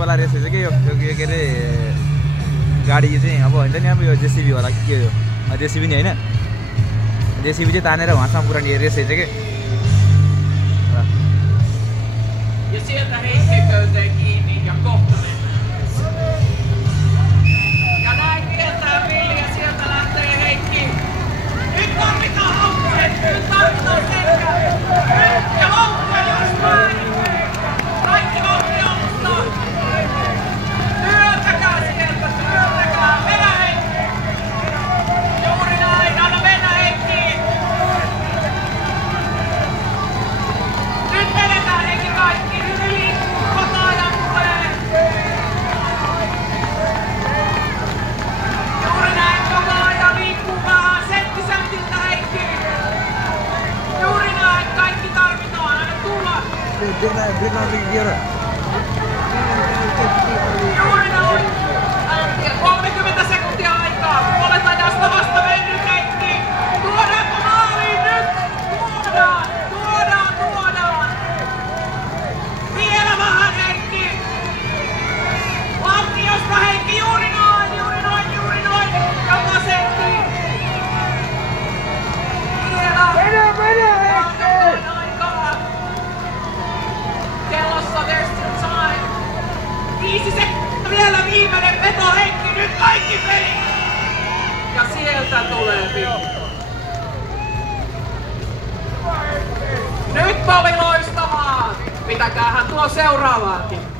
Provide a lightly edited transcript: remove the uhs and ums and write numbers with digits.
वाला रेस रहेछ कि यो के अरे गाडी चाहिँ अब हुन्छ नि अब यो जेसीबी होला के हो जेसीबी नि हैन जेसीबी चाहिँ तानेर वहाँसम्म पुर्याउने रेस रहेछ कि Ja sieltä Heikki köytee kiinni ja kohta mennään. Ja näin kieltää Villi ja sieltä lähtee Heikki. Nyt tarvitaan haukkuja, nyt tarvitaan sekä. Nyt ja haukkuja jos päin. Kaikki vauhti alusta. Työntäkää sieltä, työntäkää. Mennä Heikki. Juuri näin, anna mennä Heikki. Nyt menetään Heikki kaikki. Bring out the gear. Juuri noin. 30 sekuntia aikaa. Puolet ajasta vasta mennyt Heikki. Tuodaanko maaliin nyt? Tuodaan. Vielä vähän Heikki. Lattiosta Heikki. Juuri noin. Joka setti. Vielä. Mene Heikki. Kellossa there's still time. 5 sekuntia vielä viimeinen veto Heikki, nyt kaikki peli! Ja sieltä tulee Villi. Nyt oli loistavaa! Pitäkäähän tuo seuraavaankin.